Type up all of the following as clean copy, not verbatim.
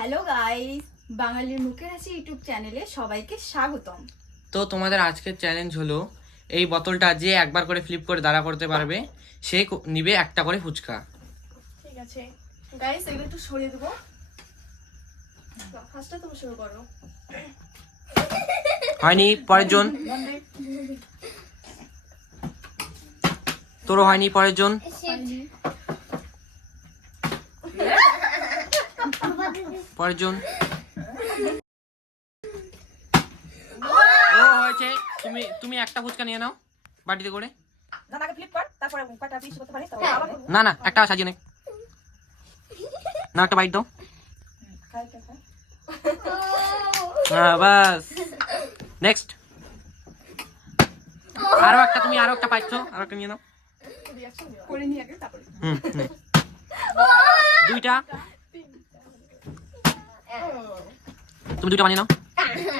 Hello guys, বাঙালির মুখের হাসি ইউটিউব চ্যানেলে সবাইকে স্বাগতম। তো তোমাদের আজকের চ্যালেঞ্জ হলো এই বোতলটা যে একবার করে ফ্লিপ করে দাঁড়া করতে পারবে সে নিবে একটা করে ফুচকা। ঠিক আছে গাইস, এগুলো একটু সরিয়ে দেবো। ফার্স্টে তুমি শুরু করো। হয়নি, পরের জন। তোরও হয়নি, পরের জন। পরের জন। ও হয়েছে। তুমি তুমি একটা ফুচকা নিয়ে নাও বাটিতে করে। না না, একটা সাজিয়ে নে। না, একটা বাইট দাও। হ্যাঁ, বাস। নেক্সট। আরো একটা, তুমি আরো একটা পাইছো, আরো একটা নিয়ে নাও। করে নিয়ে আগে তারপরে নে। দুইটা। তুমি দুইটা বানিয়ে নাও।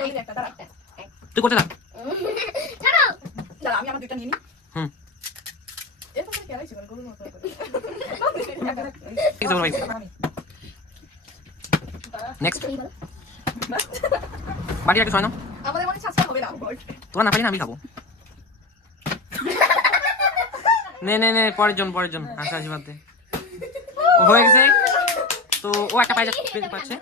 এই একটা দাঁড়া, তুই করতে থাক। দাঁড়া, আমি আমার দুইটা নিয়ে নিই। এরকম করে কেলাই ছিল গরুর মতো করে। নেক্সট। বাটি একটা ছয় নাও। আমাদের মনে ছাড়া হবে না। তোমার না পারি না, আমি খাবো। নে নে নে, পরের জন পরের জন। হাসি হাসি বাদ দে। ও হয়ে গেছে। তো ও একটা পাচ্ছে।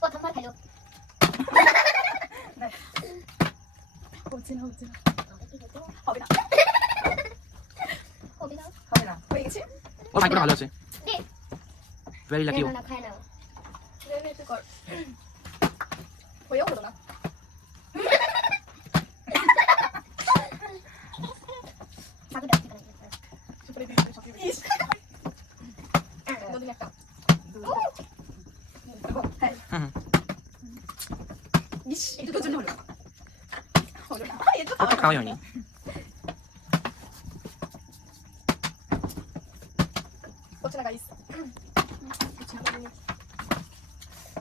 প্রথমবার খেলো। হচ্ছে না হচ্ছে না। হবে না, হবে না। হবে না, হয়ে গেছে। ওর ভাগ্যটা ভালো আছে। ভেরি লাকি ও। না খায় নাও। নে নে তুই কর। হয়েও হলো না। চাকুটা ঠিক আছে। সুপারি দিয়ে সব দিয়ে। ইস, দুদিন একটা। হুম। ইস, এটা তোর জন্য হলো না। হলো না, এটা তো ওটা খাওয়াই হয়নি। হচ্ছে না গাইস।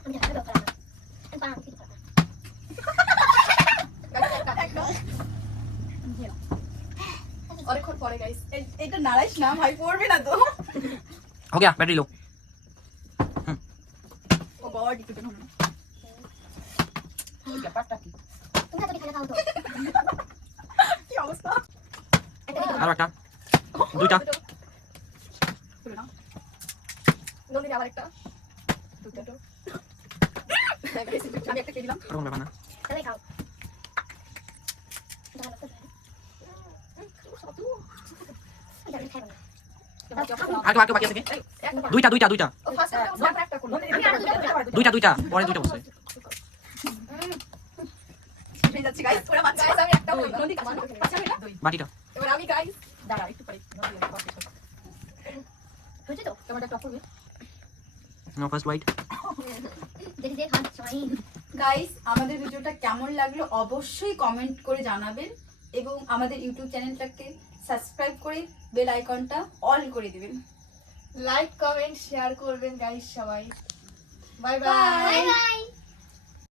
আমি জানি না ব্যাপার না। আমি পারবো কি করব। অনেকক্ষণ পরে গাইস। এটা নাড়াইস না ভাই, পড়বে না তো। हो गया, बैटरी लो। ও গড, একটু হলো না। ব্যাপারটা কি? তুমি তো খালি খাও তো। কি অবস্থা? আর একটা, দুইটা। হলো না। নন্দিনী আবার একটা। দুটো। আমি একটা খেয়ে দিলাম। কোনো ব্যাপার না। তুমি খাও। দাঁড়াও তো। আমি খাবো না। আর তো বাকি আছে কি? দুইটা দুইটা দুইটা ও ফার্স্ট একটা করলো। দুইটা দুইটা, পরে দুইটা বসে। হয়ে যাচ্ছে গাইস, ওরা বাচ্চা। গাইস, আমি একটা বলি। নদী কাছে বাচ্চা হয়ে না? বাটিটা। এবার আমি গাইস। দাঁড়া, একটু পরে। হয়েছে তো? তোমার একটা করবে। No first bite. দেখি দেখ হাত সবাই। গাইস, আমাদের ভিডিওটা কেমন লাগলো অবশ্যই কমেন্ট করে জানাবেন এবং আমাদের ইউটিউব চ্যানেলটাকে সাবস্ক্রাইব করে বেল আইকনটা অল করে দিবেন। লাইক কমেন্ট শেয়ার করবেন গাইস সবাই। Bye Bye. Bye. Bye by.